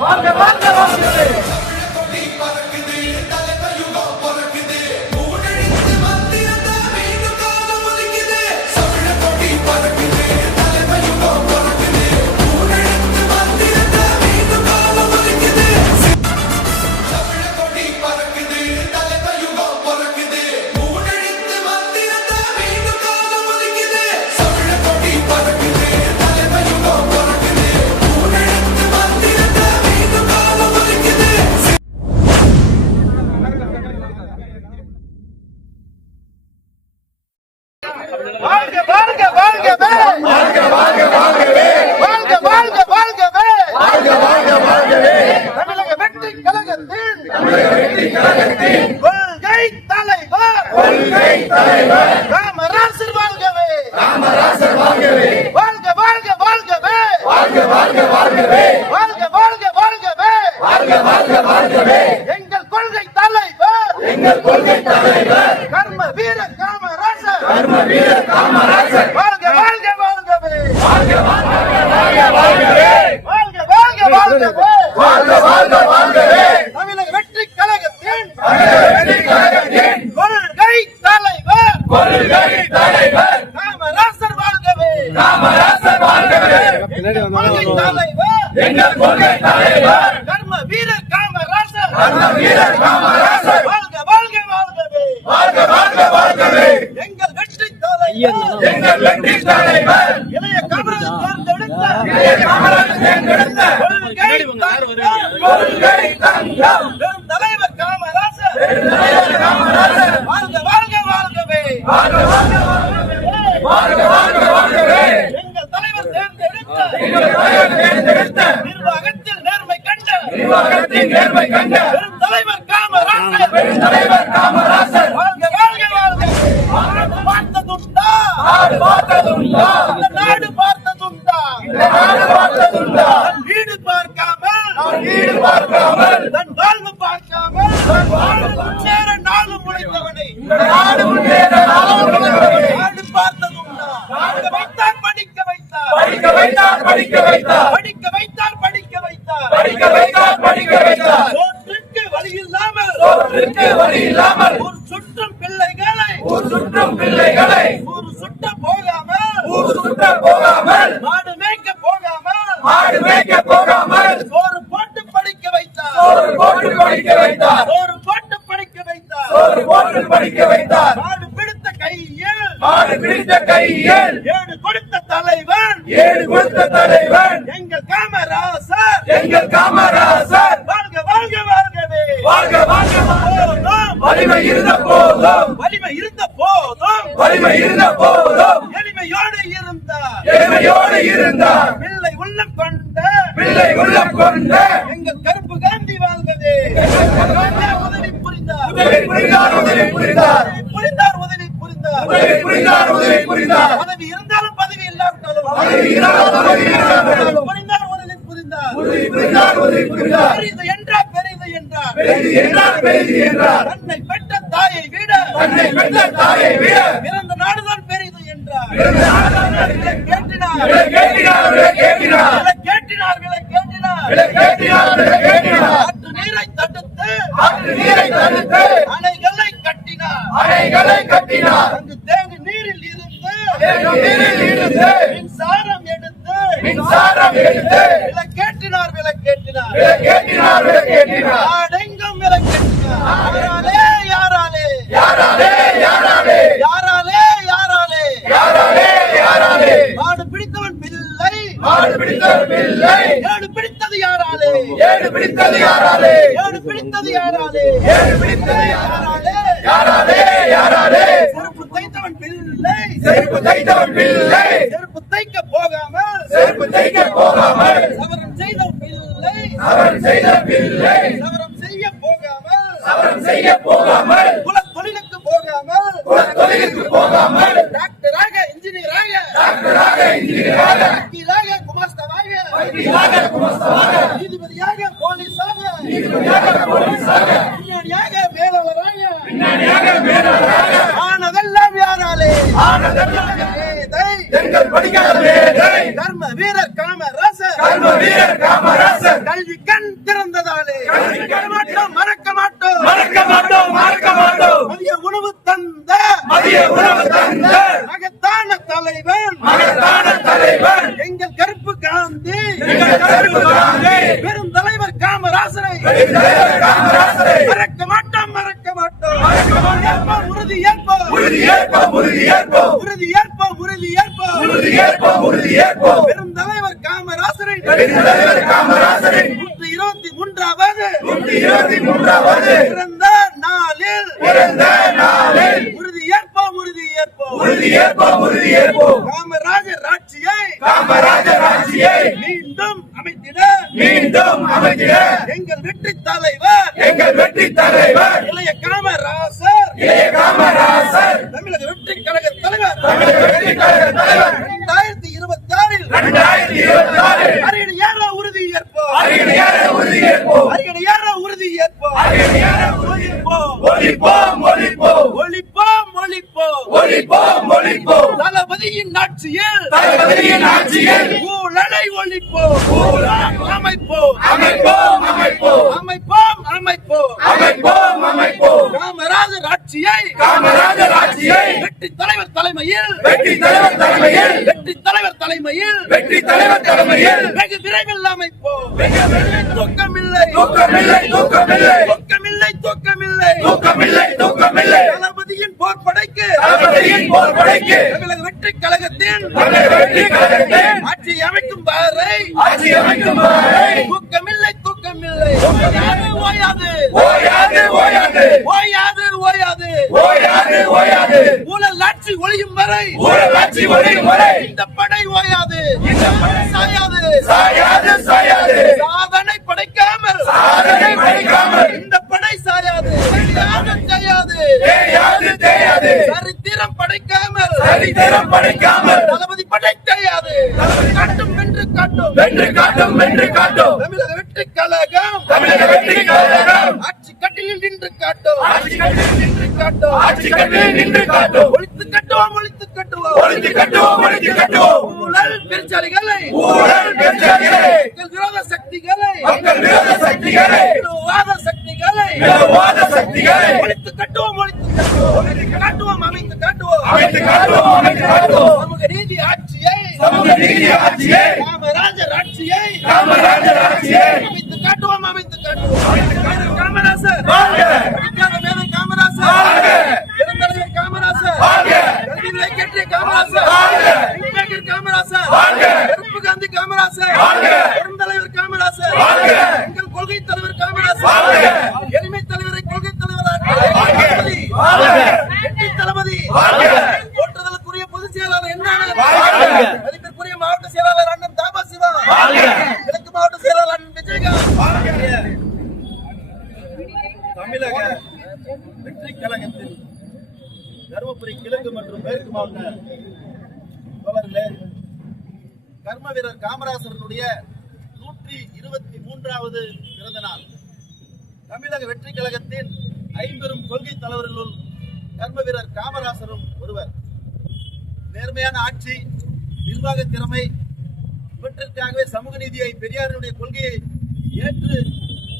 Vamos, vamos. வாழ்க வாழ்க வாழ்கவே எங்கள் கொள்கை தலைவர். எங்கள் கொள்கை தலைவர். கர்ம வீர காமராசர். கர்ம வீர காமராசர். வாழ்க வாழ்க வாழ்கவே. வாழ்க வாழ்க வாழ்கவே. வாழ்க வாழ்க வாழ்கவே. வாழ்க வாழ்க வாழ்கவே. தமிழக வெற்றி கழகத்தின் தமிழக வெற்றி கழகத்தின் கொள்கை தலைவர். கொள்கை தலைவர். காமராசர் வாழ்கவே. காமராசர் வாழ்கவே. எங்கள் கொள்கை தலைவர். எங்கள் கொள்கை தலைவர். காமராசர் வீரர் காமராசர் வாழ்க வாழ்க வாழ்கவே வாழ்க வாழ்க வாழ்கவே எங்கள் வெற்றி தலைவர் எங்கள் வெற்றி தலைவர் இளைய காமராஜர் தேர்ந்தெடுத்த இளைய காமராஜர் தேர்ந்தெடுத்த கொள்கை தங்கம் கொள்கை தங்கம் பெரும் தலைவர் காமராசர் தலைவர் காமராசர் வாழ்க வாழ்க வாழ்கவே வாழ்க வாழ்க வாழ்கவே வாழ்க வாழ்க வாழ்கவே எங்கள் தலைவர் தேர்ந்தெடுத்த எங்கள் தலைவர் தேர்ந்தெடுத்த நிர்வாகத்தில் நேர்மை கண்ட நிர்வாகத்தில் நேர்மை கண்ட. மாடு மேய்க்க போகாமல் சோறு போட்டு படிக்க வைத்தார். சோறு போட்டு படிக்க வைத்தார். சோறு போட்டு படிக்க வைத்தார். சோறு போட்டு படிக்க வைத்தார். மாடு பிடித்த கையில். மாடு பிடித்த கையில். ஏடு கொடுத்த தலைவன். ஏடு கொடுத்த தலைவன். எங்கள் காமராசர். எங்கள் காமராசர். வாழ்க வாழ்க வாழ்கவே. வாழ்க வாழ்க வலிமை இருந்த போதும். வலிமை இருந்த போதும். வலிமை இருந்த போதும். எளிமையோடு இருந்தார். எளிமையோடு இருந்தார். பிள்ளை உள்ளம் கொண்ட பிள்ளை உள்ளம் கொண்ட. எங்கள் கருப்பு காந்தி உதவி புரிந்தார். உதவி புரிந்தார் உதவி புரிந்தார். புரிந்தார் உதவி புரிந்தார். உதவி புரிந்தார் உதவி புரிந்தார். பதவி இருந்தாலும் பதவி இல்லாவிட்டாலும் பதவி இருந்தாலும் பதவி இல்லாவிட்டாலும் புரிந்தார். உதவி புரிந்தார். உதவி புரிந்தார் உதவி புரிந்தார். பெரிது என்றார் பெரிது என்றார். பெரிது என்றார் பெரிது என்றார். தன்னை பெற்ற தாயை விட தன்னை பெற்ற தாயை விட பிறந்த நாடுதான் அணைகளை கட்டினார் அணைகளை கட்டினார் அங்கு தேங்கு நீரில் இருந்து நீரில் இருந்து மின்சாரம் எடுத்து மின்சாரம் எடுத்து விலை கேட்டினார் விலை கேட்டினார் விலை கேட்டினார் விலை கேட்டினார் பிள்ளை ஏடு பிடித்தது யாராலே? ஏடு பிடித்தது யாராலே? ஏடு பிடித்தது யாராலே? ஏடு பிடித்தது யாராலே? யாராலே? யாராலே? செருப்பு தைத்தவன் பிள்ளை. செருப்பு தைத்தவன் பிள்ளை. செருப்பு தைக்க போகாமல். செருப்பு தைக்க போகாமல். சவரம் செய்த பிள்ளை. சவரம் செய்த பிள்ளை. சவரம் செய்ய போகாமல். சவரம் செய்ய போகாமல். போலீஸாக நீதிபதியாக போலீஸாக விஞ்ஞானியாக மேலவராக விஞ்ஞானியாக மேலவராக ஆனதெல்லாம் யாராலே ஆனதெல்லாம் எங்கள் படிக்காத கர்ம வீரர் காமராசர். கர்ம வீரர் கல்வி கண் திறந்ததாலே கல்வி கண் மாட்டோம் மறக்க மாட்டோம் மறக்க மாட்டோம் மறக்க மாட்டோம் மதிய உணவு தந்த மதிய உணவு தந்த மகத்தான தலைவன். மகத்தான தலைவன். எங்கள் கருப்பு காந்தி. எங்கள் கருப்பு காந்தி. பெரும் தலைவர் காமராசரை. மறக்க மாட்டோம் மறக்க மாட்டோம். உறுதி ஏற்போம். உறுதி ஏற்போம் உறுதி ஏற்போம். உறுதி ஏற்போம் உறுதி ஏற்போம். உறுதி ஏற்போம் உறுதி ஏற்போம். பெரும் தலைவர் காமராசரை. பெரும் தலைவர் காமராசரை. நூற்றி இருபத்தி மூன்றாவது. நூற்றி இருபத்தி மூன்றாவது. பிறந்த நாளில். பிறந்த உறுதி ஏற்போம் உறுதி ஏற்போம். உறுதி உறுதி ஏற்போம் உறுதி ஏற்போம். காமராஜர் ஆட்சியை காமராஜர் ஆட்சியை மீண்டும் அமைத்திட. மீண்டும் அமைத்திட. எங்கள் வெற்றி தலைவர். எங்கள் வெற்றி தலைவர். இளைய காமராசர். இளைய காமராசர். தமிழக வெற்றி கழக தலைவர். தமிழக வெற்றி கழக தலைவர். இரண்டாயிரத்தி இருபத்தி ஆறில் இரண்டாயிரத்தி இருபத்தி ஆறு அரியணை ஏற உறுதி ஏற்போம். உறுதி ஏற்போம். அரியணை ஏற உறுதி ஏற்போம். ஒழிப்போம் ஒழிப்போம் ஒழிப்போம் ஒழிப்போம். தளபதியின் ஆட்சியில் தளபதியின் ஆட்சியில் ஊழலை ஒழிப்போம். அமைப்போம். அமைப்போம் அமைப்போம். அமைப்போம் அமைப்போம். அமைப்போம் அமைப்போம். காமராஜர் ஆட்சியை காமராஜர் ஆட்சியை வெற்றி தலைவர் தலைமையில் வெற்றி தலைவர் தலைமையில் வெற்றி தலைவர் தலைமையில் வெற்றி தலைவர் தலைமையில் வெகு விரைவில் அமைப்போம். மிக விரைவில் தூக்கமில்லை. தூக்கமில்லை தூக்கமில்லை தூக்கமில்லை தூக்கமில்லை தூக்கமில்லை தளபதியின் தமிழக வெற்றி கழகத்தின் ஆட்சி அமைக்கும் வரை ஆட்சி அமைக்கும் வரை தூக்கமில்லை தூக்கமில்லை. ஓயாது ஓயாது. ஓயாது ஓயாது. ஓயாது ஓயாது. ஓயாது ஊழல் ஆட்சி ஒழியும் வரை. ஊழல் ஆட்சி ஒழியும் வரை. இந்த படை ஓயாது. சாயாது. சாயாது சாயாது. சாதனை படைக்காமல். சாதனை படைக்காமல். இந்த படை சாயாது. தேயாது தேயாது சரித்திரம் படைக்காமல். சரித்திரம் படைக்காமல். தளபதி படை செய்யாது காட்டும் வென்று காட்டும். வென்று காட்டும் வென்று காட்டும். தமிழக வெற்றி கழகம். தமிழக வெற்றி கழகம். ஆட்சி கட்டிலில் நின்று காட்டும். ஆட்சி கட்டிலில் நின்று காட்டும். ஆட்சி கட்டிலில் நின்று காட்டும். ஒழித்து கட்டுவோம் ஒழித்து கட்டுவோம். ஒழித்து கட்டுவோம் ஒழித்து கட்டுவோம். ஊழல் பெருச்சாலிகளை ஊழல் பெருச்சாலிகளை மக்கள் விரோத சக்திகளை. மக்கள் விரோத சக்திகளை. சக்திகளை. சக்திகளை ஒழித்து கட்டுவோம் ஒழித்து கட்டுவோம் அமைத்து காட்டுவோம் அமைத்து காட்டுவோம். அமைத்து காட்டுவோம் சமூக நீதி ஆட்சியை சமூக நீதி ஆட்சியை காமராஜர் ஆட்சியை காமராஜர் ஆட்சியை. அமைத்து காட்டுவோம் அமைத்து காட்டுவோம். காமராசர் வாழ்க! படிக்காத மேதை காமராசர் வாழ்க! பெருந்தலைவர் காமராசர் வாழ்க! கல்வி விலைக்கேற்றிய காமராசர் வாழ்க! கிங்மேக்கர் காமராசர் வாழ்க! கருப்பு காந்தி காமராசர் வாழ்க! பெருந்தலைவர் காமராசர் வாழ்க! எங்கள் கொள்கை தலைவர் காமராசர் வாழ்க! எளிமை தலைவரை கொள்கை தலைவர் வாழ்க! தளபதி வாழ்க! வெற்றி தளபதி வாழ்க! போற்றுதலுக்குரிய பொதுச் செயலாளர் என்ன வாழ்க! மதிப்பிற்குரிய மாவட்ட செயலாளர் அண்ணன் தாபா சிவா வாழ்க! கிழக்கு மாவட்ட செயலாளர் விஜயகாந்த். தமிழக வெற்றி கழகத்தில் தருமபுரி கிழக்கு மற்றும் மேற்கு மாவட்ட கர்ம வீரர் காமராசரனுடைய நூற்றி இருபத்தி மூன்றாவது பிறந்த நாள். தமிழக வெற்றி கழகத்தின் ஐம்பெரும் கொள்கை தலைவர்களுள் கர்ம வீரர் காமராசரும் ஒருவர். நேர்மையான ஆட்சி நிர்வாக திறமை இவற்றிற்காகவே சமூக நீதியை பெரியாரினுடைய கொள்கையை ஏற்று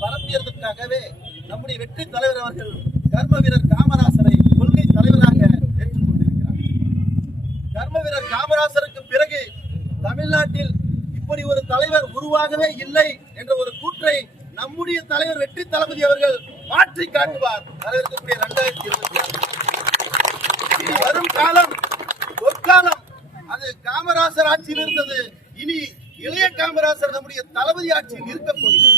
பரப்பியதற்காகவே நம்முடைய வெற்றி தலைவர் அவர்கள் கர்ம வீரர் காமராசரை கொள்கை தலைவராக ஏற்றுக்கொண்டிருக்கிறார் கர்ம வீரர் காமராசருக்கு பிறகு தமிழ்நாட்டில் இப்படி ஒரு தலைவர் உருவாகவே இல்லை என்ற ஒரு கூற்றை நம்முடைய தலைவர் வெற்றி தளபதி அவர்கள் மாற்றி காட்டுவார். வரவிருக்கக்கூடிய இரண்டாயிரத்தி இருபத்தி ஆறு. வரும் காலம் பொற்காலம் அது காமராசர் ஆட்சியில் இருந்தது. இனி இளைய காமராசர் நம்முடைய தளபதி ஆட்சியில் இருக்க போகிறது.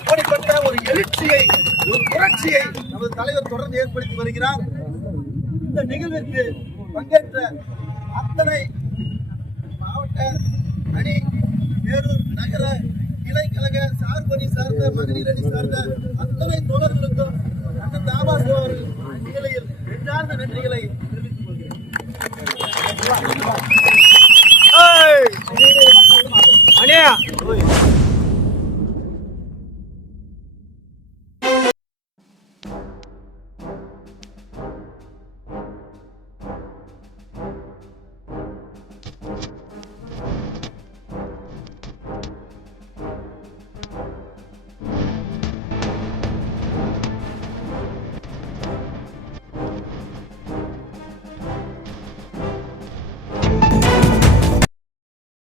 அப்படிப்பட்ட ஒரு எழுச்சியை ஒரு புரட்சியை நமது தலைவர் தொடர்ந்து ஏற்படுத்தி வருகிறார். இந்த நிகழ்விற்கு பங்கேற்ற அத்தனை மாவட்ட அணி வேலூர் நகர கிளை கழக சார்பணி சார்ந்த மகளிர் அணி சார்ந்த அத்தனை தோழர்களுக்கும் அண்ணன் தாபாசு அவர்கள் முன்னிலையில் நெஞ்சார்ந்த நன்றிகளை